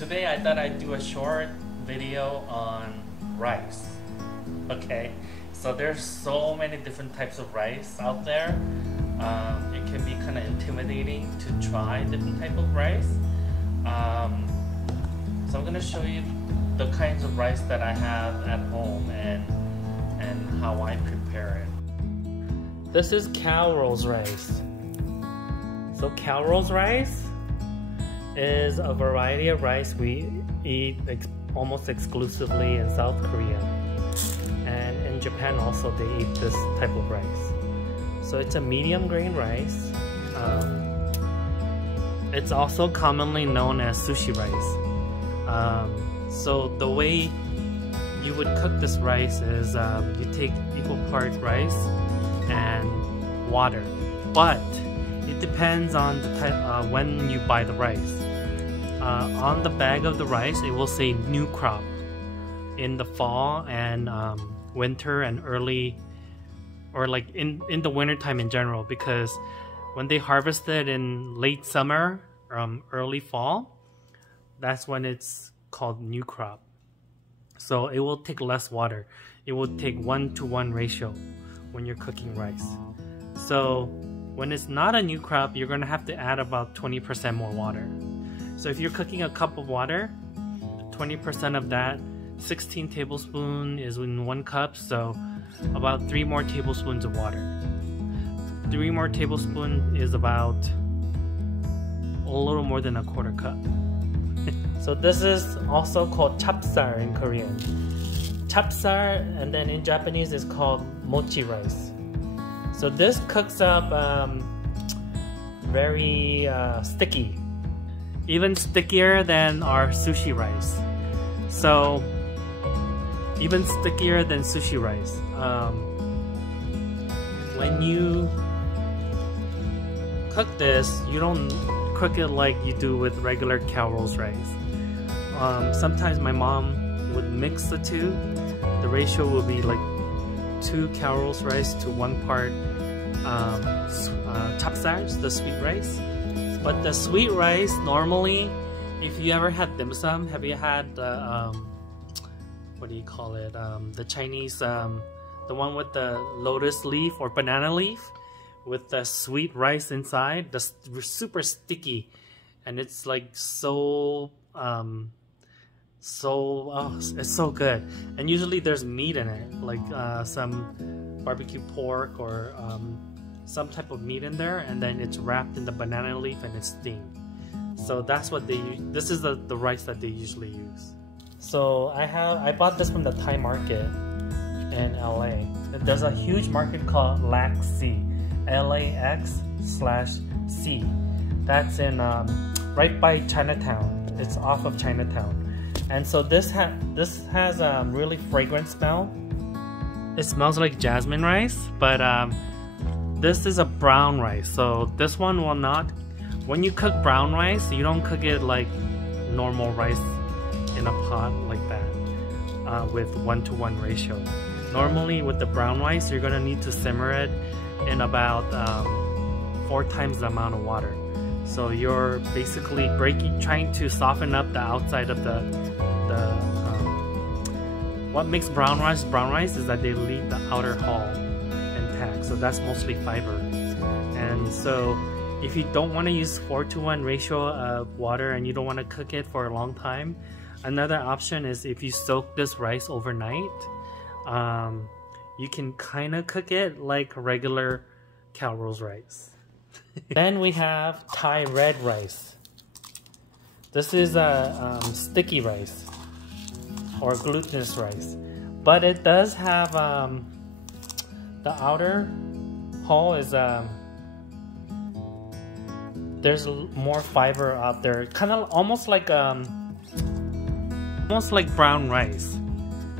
Today I thought I'd do a short video on rice. Okay, so there's so many different types of rice out there. It can be kind of intimidating to try different type of rice. So I'm gonna show you the kinds of rice that I have at home and how I prepare it. This is Calrose rice. So Calrose rice is a variety of rice we eat almost exclusively in South Korea, and in Japan also they eat this type of rice. So it's a medium grain rice. It's also commonly known as sushi rice. So the way you would cook this rice is you take equal part rice and water, but it depends on the type, when you buy the rice. On the bag of the rice, it will say new crop in the fall and winter and early, or like in the winter time in general, because when they harvest it in late summer, early fall, that's when it's called new crop. So it will take less water. It will take 1-to-1 ratio when you're cooking rice. So when it's not a new crop, you're gonna have to add about 20% more water. So if you're cooking a cup of water, 20% of that, 16 tablespoons is in 1 cup, so about 3 more tablespoons of water. 3 more tablespoons is about a little more than a 1/4 cup. So this is also called chapsal in Korean. Chapsal, and then in Japanese is called mochi rice. So this cooks up very sticky, even stickier than our sushi rice. So even stickier than sushi rice. When you cook this, you don't cook it like you do with regular Calrose rice. Sometimes my mom would mix the two. The ratio will be like 2 Calrose rice to 1 part chapsal, the sweet rice. But the sweet rice, normally, if you ever had dim sum, have you had the what do you call it? The Chinese, the one with the lotus leaf or banana leaf with the sweet rice inside. The super sticky, and it's like so it's so good. And usually there's meat in it, like some barbecue pork or some type of meat in there, and then it's wrapped in the banana leaf and it's steamed. So that's what they use. This is the rice that they usually use. So I bought this from the Thai market in LA. There's a huge market called LAX-C, LAX/C. That's in right by Chinatown. It's off of Chinatown. And so this has a really fragrant smell. It smells like jasmine rice, but this is a brown rice. So this one will not. When you cook brown rice, you don't cook it like normal rice in a pot like that with 1-to-1 ratio. Normally with the brown rice, you're gonna need to simmer it in about 4 times the amount of water. So you're basically trying to soften up the outside of the what makes brown rice is that they leave the outer hull intact. So that's mostly fiber. And so if you don't want to use 4-to-1 ratio of water and you don't want to cook it for a long time, another option is if you soak this rice overnight, you can kind of cook it like regular Calrose rice. Then we have Thai red rice. This is a sticky rice or glutinous rice, but it does have the outer hull is there's more fiber out there, kind of almost like brown rice.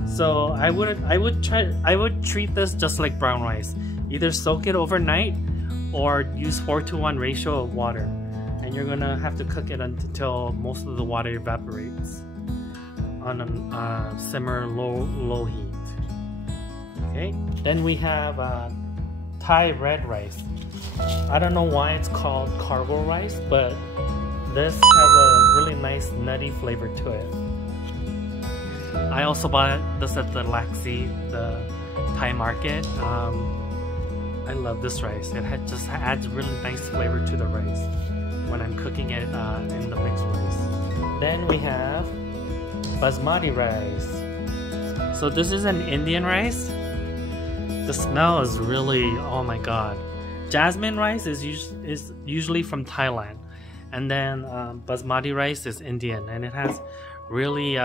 So I would treat this just like brown rice. Either soak it overnight or use 4-to-1 ratio of water, and you're gonna have to cook it until most of the water evaporates on a simmer low heat. Okay, then we have Thai red rice. I don't know why it's called cargo rice, but this has a really nice nutty flavor to it. I also bought this at the Laxi, the Thai market. I love this rice. It just adds really nice flavor to the rice when I'm cooking it in the mixed rice. Then we have basmati rice. So this is an Indian rice. The smell is really, oh my god. Jasmine rice is usually from Thailand, and then basmati rice is Indian, and it has really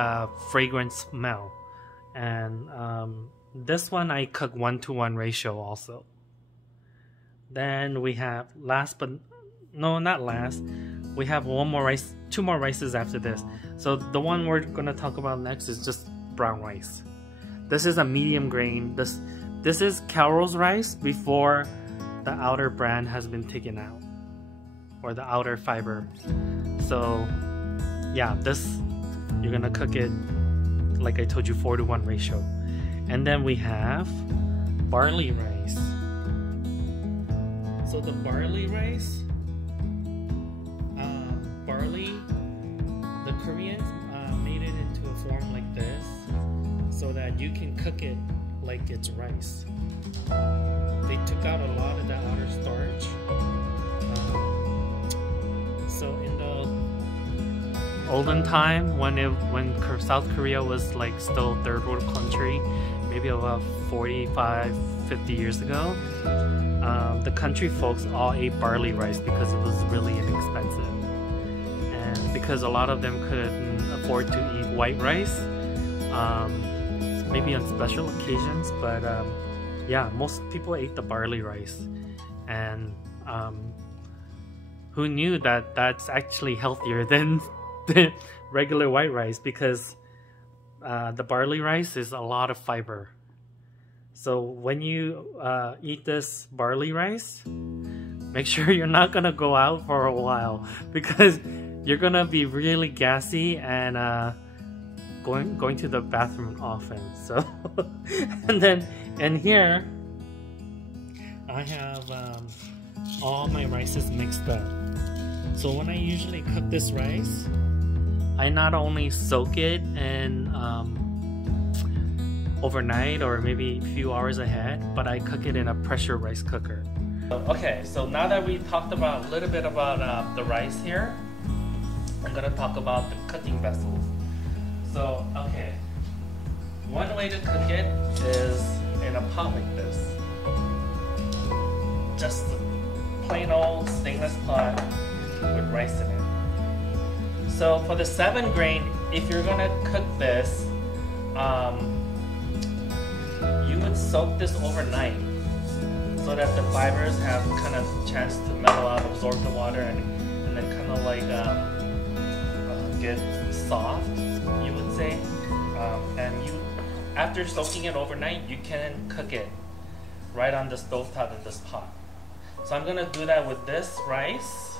fragrant smell. And this one I cook 1-to-1 ratio also. Then we have we have one more rice, 2 more rices after this. So the one we're gonna talk about next is just brown rice. This is a medium grain. This is Calrose rice before the outer bran has been taken out, or the outer fiber. So yeah, this, you're gonna cook it like I told you, 4-to-1 ratio. And then we have barley rice. So the barley rice, the Koreans made it into a form like this so that you can cook it like it's rice. They took out a lot of the outer starch. So in the olden time, when South Korea was like still third world country, maybe about 45-50 years ago, the country folks all ate barley rice because it was really inexpensive, and because a lot of them couldn't afford to eat white rice, maybe on special occasions, but yeah, most people ate the barley rice. And who knew that that's actually healthier than the regular white rice, because the barley rice is a lot of fiber. So when you eat this barley rice, make sure you're not gonna go out for a while, because you're gonna be really gassy and going to the bathroom often. So and here I have all my rices mixed up. So when I usually cook this rice, I not only soak it and overnight or maybe a few hours ahead, but I cook it in a pressure rice cooker. Okay, so now that we talked about a little bit about the rice here, I'm gonna talk about the cooking vessels. So, okay, one way to cook it is in a pot like this. Just a plain old stainless pot with rice in it. So for the 7 grain, if you're gonna cook this, you would soak this overnight so that the fibers have kind of chance to mellow out, absorb the water, and then kind of like get soft, you would say. And after soaking it overnight, you can cook it right on the stove top of this pot. So I'm gonna do that with this rice.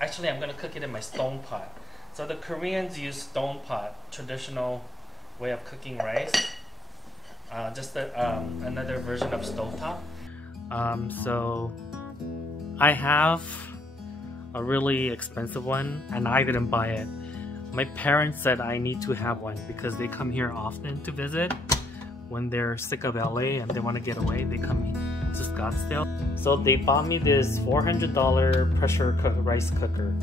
Actually, I'm gonna cook it in my stone pot. So the Koreans use stone pot, traditional way of cooking rice. Just another version of stovetop. So I have a really expensive one, and I didn't buy it. My parents said I need to have one because they come here often to visit. When they're sick of LA and they want to get away, they come to Scottsdale. So they bought me this $400 pressure rice cooker.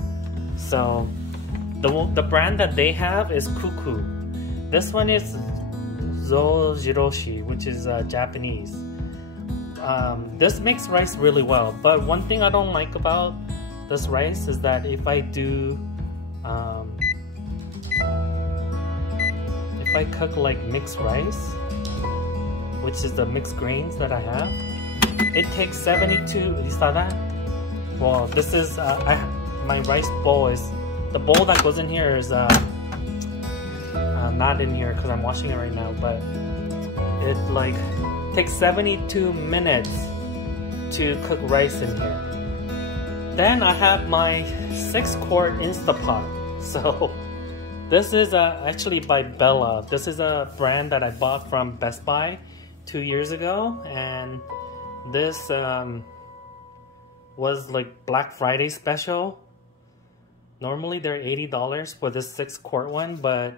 So the brand that they have is Kuku. This one is Zojiroshi, which is Japanese. This makes rice really well, but one thing I don't like about this rice is that if I do if I cook like mixed rice, which is the mixed grains that I have, it takes 72, you saw that? Well, this is my rice bowl is, the bowl that goes in here is not in here because I'm washing it right now, but it like takes 72 minutes to cook rice in here. Then I have my 6-quart Instapot. So this is actually by Bella. This is a brand that I bought from Best Buy 2 years ago, and this was like Black Friday special. Normally they're $80 for this 6-quart one, but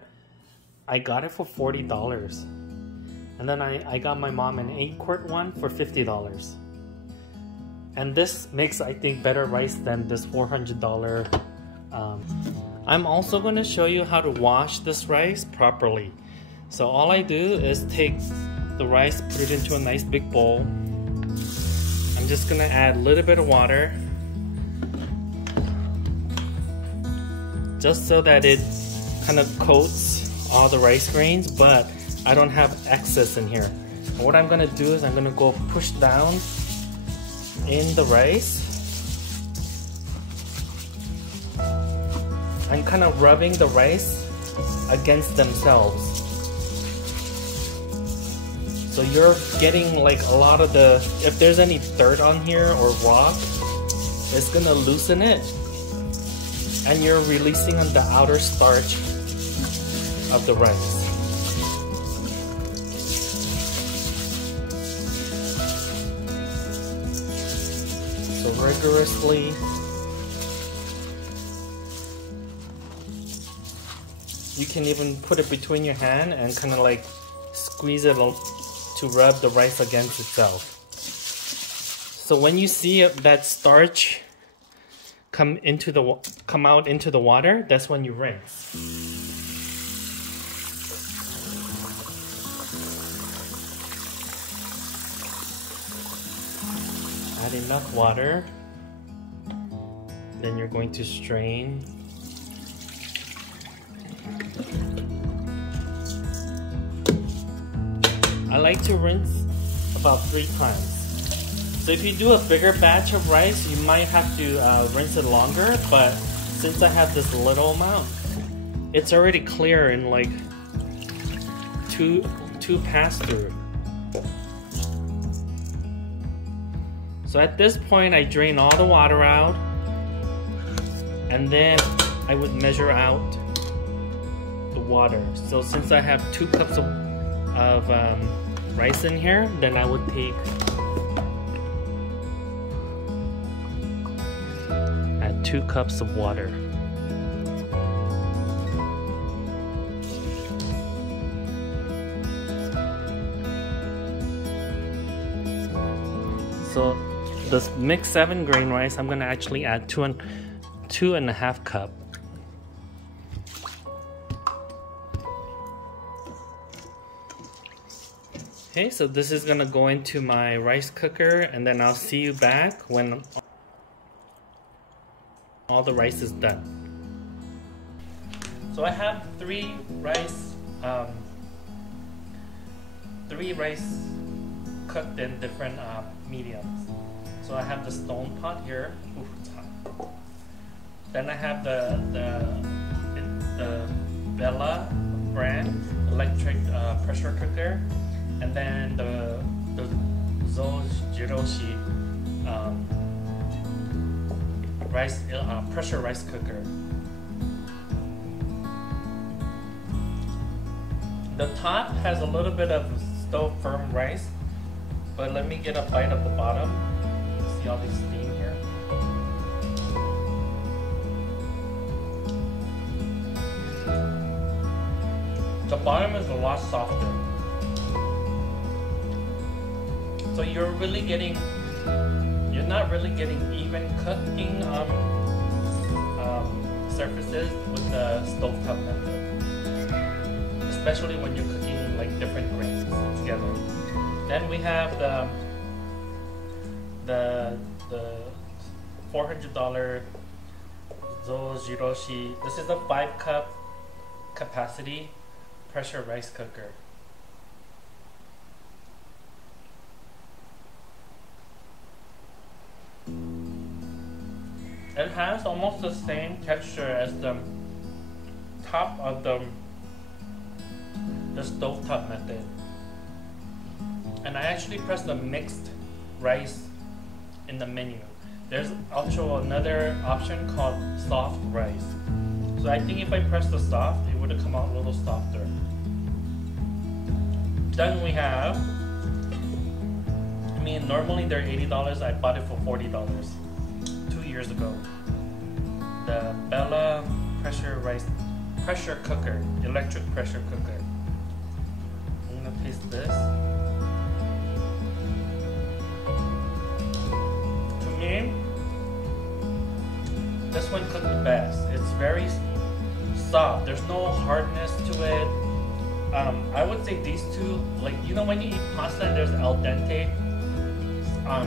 I got it for $40. And then I got my mom an 8-quart one for $50. And this makes, I think, better rice than this $400. I'm also going to show you how to wash this rice properly. So all I do is take the rice, put it into a nice big bowl. I'm just going to add a little bit of water, just so that it kind of coats all the rice grains, but I don't have excess in here. And what I'm going to do is I'm going to go push down in the rice. I'm kind of rubbing the rice against themselves. So you're getting like a lot of the, if there's any dirt on here or rock, it's gonna loosen it. And you're releasing on the outer starch of the rice. So rigorously, you can even put it between your hand and kind of like squeeze it to rub the rice against itself. So when you see that starch come out into the water, that's when you rinse. Add enough water, then you're going to strain. I like to rinse about 3 times. So if you do a bigger batch of rice, you might have to rinse it longer, but since I have this little amount, it's already clear in like two pass through. So at this point, I drain all the water out, and then I would measure out the water. So since I have 2 cups of rice in here, then I would take, add 2 cups of water. So this mixed 7 grain rice, I'm gonna actually add 2.5 cups. Okay, so this is gonna go into my rice cooker, and then I'll see you back when all the rice is done. So I have 3 rice cooked in different mediums. So I have the stone pot here. Ooh, it's hot. Then I have the Bella brand electric pressure cooker. And then the Zojiroshi pressure rice cooker. The top has a little bit of stove firm rice, but let me get a bite of the bottom. See all this steam here? The bottom is a lot softer. So you're not really getting even cooking surfaces with the stovetop method, especially when you're cooking like different grains together. Then we have the $400 Zojiroshi. This is a 5-cup capacity pressure rice cooker. It has almost the same texture as the top of the stovetop method. And I actually pressed the mixed rice in the menu. There's also another option called soft rice. So I think if I press the soft, it would have come out a little softer. Then we have, I mean, normally they're $80. I bought it for $40 2 years ago. the Bella pressure cooker, electric pressure cooker. I'm gonna place this. To me, this one cooked the best. It's very soft. There's no hardness to it. I would say these two, like, you know when you eat pasta and there's al dente, a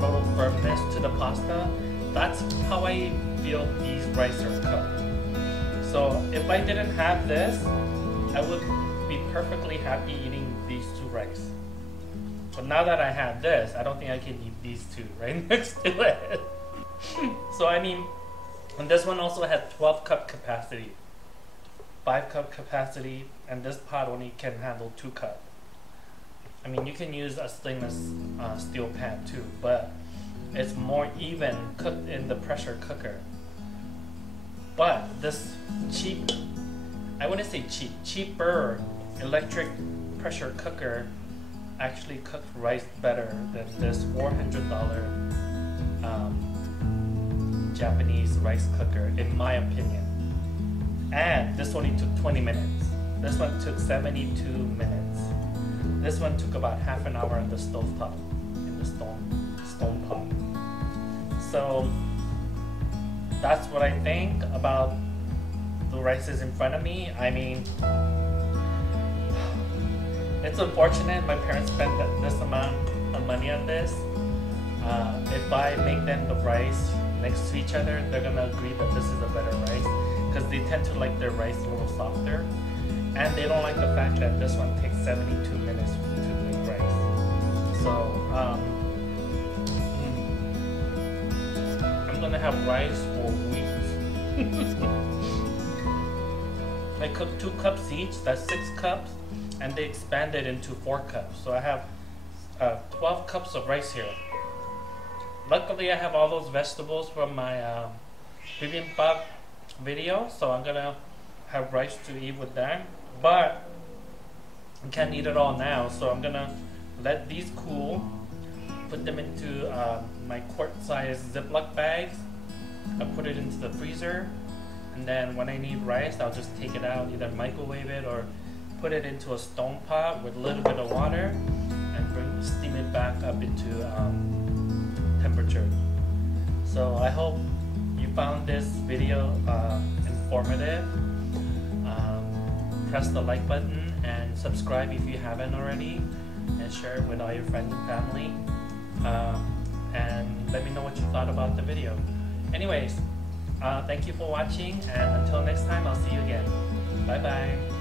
little firmness to the pasta, that's how I feel these rice are cooked. So if I didn't have this, I would be perfectly happy eating these two rice. But now that I have this, I don't think I can eat these two right next to it. So I mean, and this one also had 12 cup capacity, 5 cup capacity, and this pot only can handle 2 cup. I mean, you can use a stainless steel pan too, but it's more even cooked in the pressure cooker. But this cheap, I wouldn't say cheap, cheaper electric pressure cooker actually cooked rice better than this $400 Japanese rice cooker, in my opinion. And this only took 20 minutes. This one took 72 minutes. This one took about half an hour in the stove pot, in the stone pot. So that's what I think about the rices in front of me. I mean, it's unfortunate my parents spent this amount of money on this. If I make them the rice next to each other, they're gonna agree that this is a better rice, because they tend to like their rice a little softer, and they don't like the fact that this one takes 72 minutes to make rice. So I'm gonna have rice for weeks. I cooked 2 cups each, that's 6 cups, and they expanded into 4 cups. So I have 12 cups of rice here. Luckily, I have all those vegetables from my bibimbap video, so I'm gonna have rice to eat with that. But I can't eat it all now, so I'm gonna let these cool, put them into my quart-sized Ziploc bags. I put it into the freezer, and then when I need rice, I'll just take it out, either microwave it or put it into a stone pot with a little bit of water, and steam it back up into temperature. So I hope you found this video informative. Press the like button and subscribe if you haven't already, and share it with all your friends and family, and let me know what you thought about the video. Anyways, thank you for watching, and until next time, I'll see you again. Bye bye.